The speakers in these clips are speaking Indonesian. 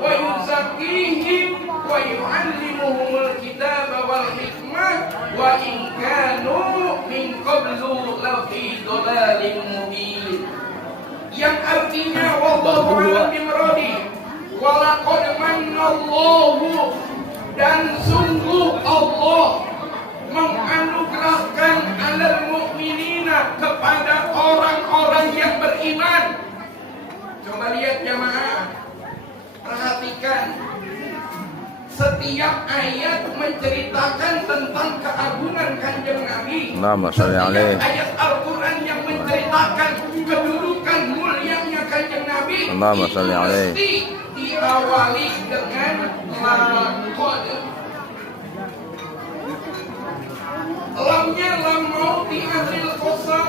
wa yuzakkihim wa yu'allimuhumul kitaba wal hikmah wa in kanu min qablu lafi dhalalin mubin. Yang artinya wallahu a'lam bimuradi. Walaqad mannallahu, dan sungguh Allah menganugerahkan alal mu'minina, kepada orang-orang yang beriman. Coba lihat jamaah, perhatikan, setiap ayat menceritakan tentang keagungan Kanjeng Nabi. Setiap ayat Al-Quran yang menceritakan kedudukan mulianya Kanjeng Nabi mesti diawali dengan laqad. Lamnya lam mauti ahlil qasam,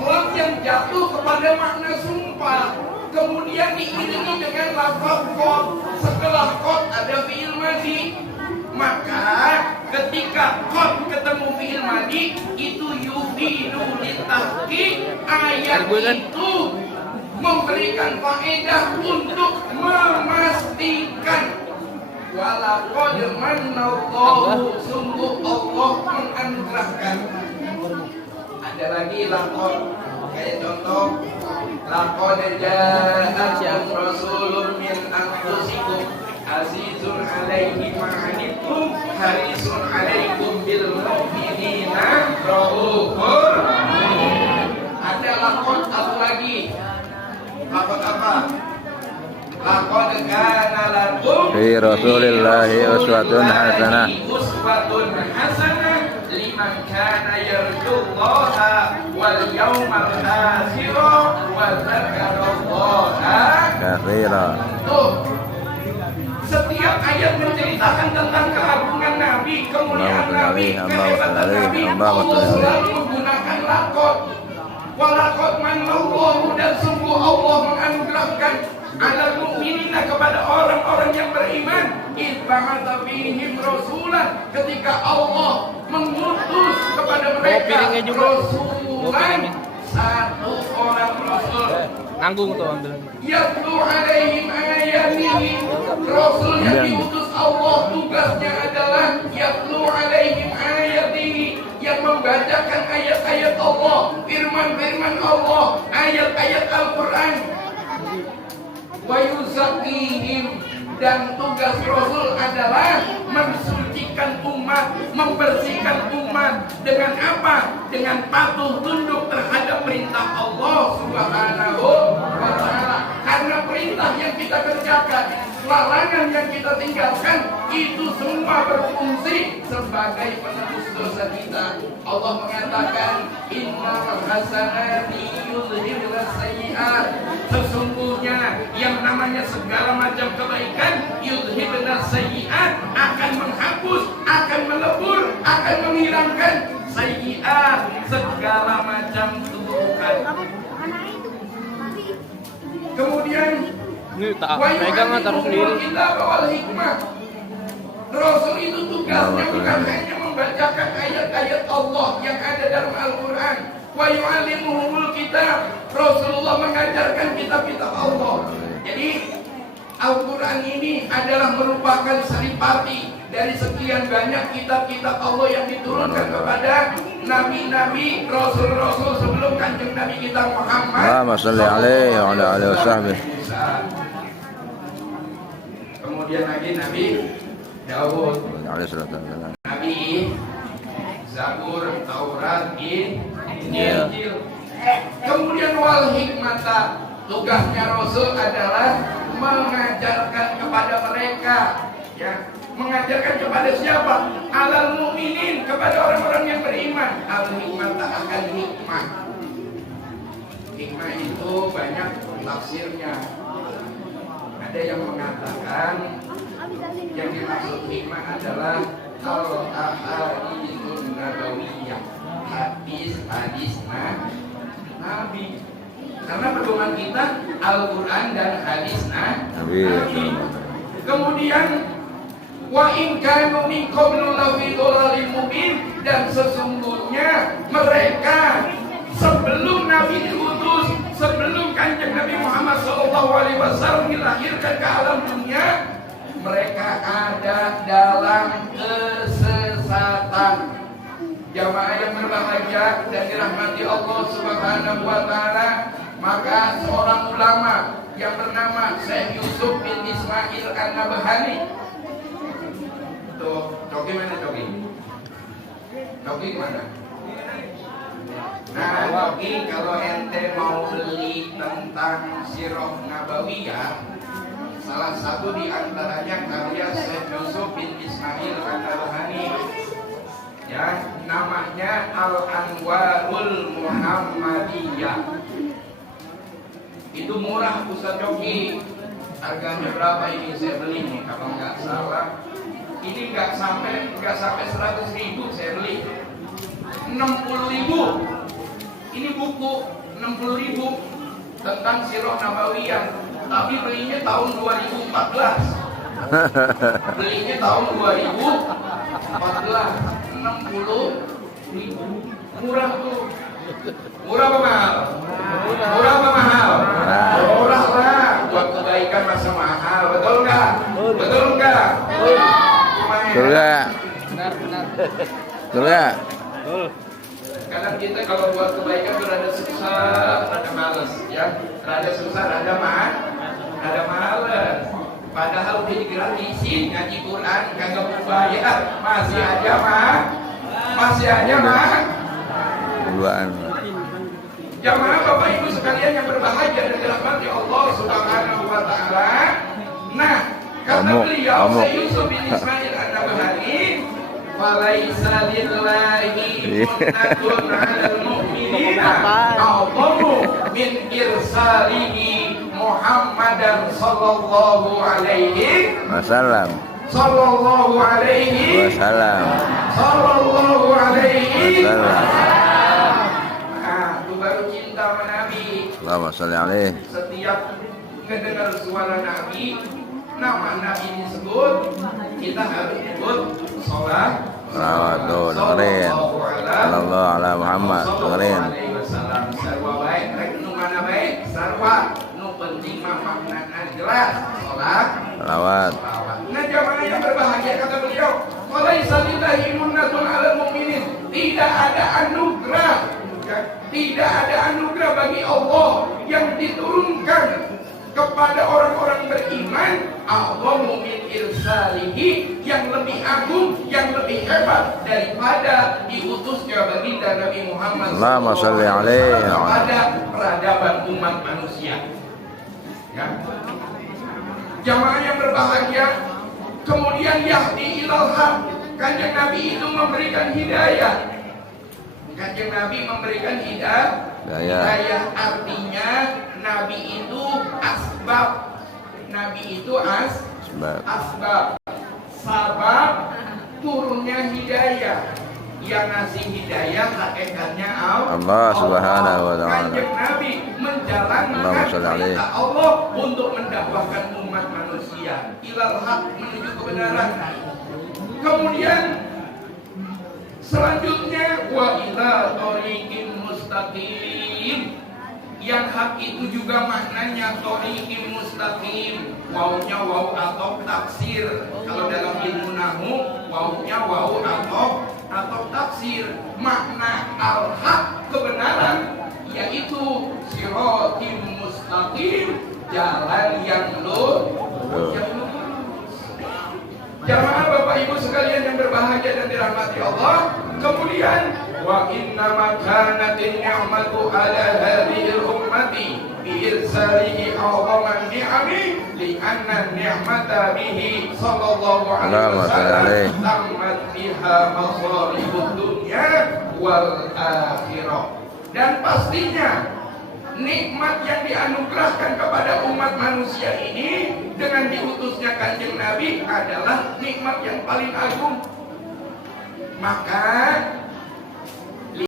lam yang jatuh kepada makna sumpah, kemudian diiringi dengan lafaz qad. Setelah qad ada fi'il madhi, maka ketika qad ketemu fi'il madhi itu yufidu litahqiq, ayat itu memberikan faedah untuk memastikan. Walaqad mannallahu, sungguh Allah menganugerahkan. Ada lagi laqad, kayak contoh laqad ja'akum rasulun min anfusikum azizun 'alaihi ma 'anittum harisun 'alaikum bil mu'minina raufur rahim. Ada laqad satu lagi. Laqad apa? Laqad kana lakum fi Rasulillahi uswatun hasanah. Uswatun hasanah liman kana yarjullaha wal yawmal akhir wa dzakarallaha katsira. Setiap ayat menceritakan tentang keagungan Nabi, kemuliaan Nabi, kehebatan Nabi. Allah selalu menggunakan laqad. Walaqad mannallahu, dan sungguh Allah menganugerahkan alal mu'minina, kepada orang-orang yang beriman. Ib'atsa fihim rasulan, ketika Allah mengutus kepada mereka rasulan, satu orang rasul. Nanggung tuh ambil. Yatlu alaihim ayatihi, rasul yang diutus Allah tugasnya adalah yatlu alaihim ayatihi, yang membacakan ayat-ayat Allah, firman-firman Allah, ayat-ayat Al-Quran. Wa yuzakkihim, dan tugas Rasul adalah mensucikan umat, membersihkan umat. Dengan apa? Dengan patuh tunduk terhadap perintah Allah Subhanahu wa ta'ala. Karena perintah yang kita kerjakan, larangan yang kita tinggalkan, itu semua berfungsi sebagai penebus dosa kita. Allah mengatakan, innal hasanati yudhibna sayyi'at, sesungguhnya yang namanya segala macam kebaikan, yudhibna sayyi'at, akan menghapus, akan melebur, akan menghilangkan sayyi'at, segala macam keburukan. Kemudian Ini tak pegang, taruh sendiri. kita bawa hikmah. Rasul itu tugasnya bukan hanya membacakan ayat-ayat Allah yang ada dalam Al-Quran. Wa yu'allimuhumul kitab, Rasulullah mengajarkan kitab-kitab Allah. Jadi Al-Quran ini adalah merupakan saripati dari sekian banyak kitab-kitab Allah yang diturunkan kepada nabi-nabi, rasul-rasul sebelum Kanjeng Nabi kita Muhammad. Allahumma shalli alaihi wa ala alihi wasahbihi. Kemudian lagi Nabi Daud, Nabi Zabur, Taurat, Injil. Kemudian wal hikmata, tugasnya Rasul adalah mengajarkan kepada mereka, ya, mengajarkan kepada siapa? Alal mu'minin, kepada orang-orang yang beriman. Al hikmata akan hikmah. Hikmah itu banyak tafsirnya. Ada yang mengatakan yang dimaksud hikmah adalah al-ahaditsun nabawiyah, hadis-hadis Nabi. Karena pedoman kita Al-Quran dan hadis Nabi. Kemudian wa in kanu min qablu lafi dhalalin mubin, dan sesungguhnya mereka sebelum Nabi diutus, sebelum Kanjeng Nabi Muhammad SAW dilahirkan ke alam dunia, mereka ada dalam kesesatan. Jamaah yang berbahagia dan dirahmati Allah Subhanahu wa taala, maka seorang ulama yang bernama Syekh Yusuf bin Ismail An-Nabhani. Tuh, Coki mana Coki? Coki mana? Nah, Coki kalau ente mau beli tentang Sirah Nabawiyah, salah satu di antaranya karya Syekh Yusuf bin Ismail An-Nabhani. Ya, namanya Al-Anwarul Muhammadiyah. Itu murah Ustaz Coki. Harganya berapa ini saya beli nih? Kalau nggak salah, ini nggak sampai 100.000 saya beli. 60.000. Ini buku 60.000 tentang Sirah Nabawiyah. Tapi belinya tahun 2014. Belinya tahun 2014. 60.000. Murah tuh. Murah apa mahal? Murah apa mahal? Murah lah. Buat kebaikan masa mahal. Betul nggak? Betul nggak? Betul nggak? Benar. Betul nggak? Kadang kita kalau buat kebaikan berada susah, rada males, ya. Rada susah, rada males. Padahal udah digratisin ngaji Quran, kagak mau bayar, masih aja mah. Duaan. Jamaah Bapak Ibu sekalian yang berbahagia dan dirahmati Allah Subhanahu wa taala. Nah, kata beliau Syekh Yusuf bin Ismail An-Nabhani, "Falaisa lillahi sunnatun 'alal mu'minina a'zamu min irsalihi Muhammadan sallallahu alaihi Wasallam. Sallallahu alaihi Wasallam. Sallallahu alaihi Wasallam. Nah, itu baru cinta sama Nabi. Allahumma sholli alaihi. Setiap mendengar suara Nabi, nama Nabi disebut, kita harus ikut sholat. Salawat tuh dengerin. Sallallahu ala Muhammad dengerin. Sarwa baik, nu mana baik, sarwa nu penting mah maknanya jelas. Sholat. Salawat. Nah, jamaah yang berbahagia, kata beliau, "Walaisa lillahi munnatun 'alal mu'minin." Tidak ada anugerah, tidak ada anugerah bagi Allah yang diturunkan kepada orang-orang beriman, a'zamu min irsalihi, yang lebih agung, yang lebih hebat daripada diutusnya baginda Nabi Muhammad Allahumma sholli alaihi kepada peradaban umat manusia. Ya. Jamaah yang berbahagia, kemudian yahdi ilal haq, kanjeng Nabi itu memberikan hidayah. Kanjeng Nabi memberikan hidayah artinya Nabi itu asbab. Nabi itu asbab. Sabab turunnya hidayah. Yang ngasih hidayah hakikatnya Allah Subhanahu wa taala. Kanjeng Nabi menjalankan perintah Allah untuk mendakwahkan umat manusia ilal haq, menuju kebenaran. Kemudian selanjutnya wa ila thoriqim mustaqim. Yang hak itu juga maknanya thoriqim mustaqim. Wawunya wawu atau tafsir. Kalau dalam ilmu nahwu wawunya wawu atau tafsir. Makna al-haq, kebenaran, yaitu siratim mustaqim, jalan yang lurus. Jamaah Bapak Ibu sekalian yang berbahagia dan dirahmati Allah. Kemudian wa inna ma kanatin ni'matu ala hadhihi al-ummati bi irsalihi a'zaman ni'ami li anna ni'mata bihi sallallahu alaihi wasallam tammat biha masalihud dunya wal akhirah. Dan pastinya nikmat yang dianugerahkan kepada umat manusia ini dengan diutusnya Kanjeng Nabi adalah nikmat yang paling agung. Maka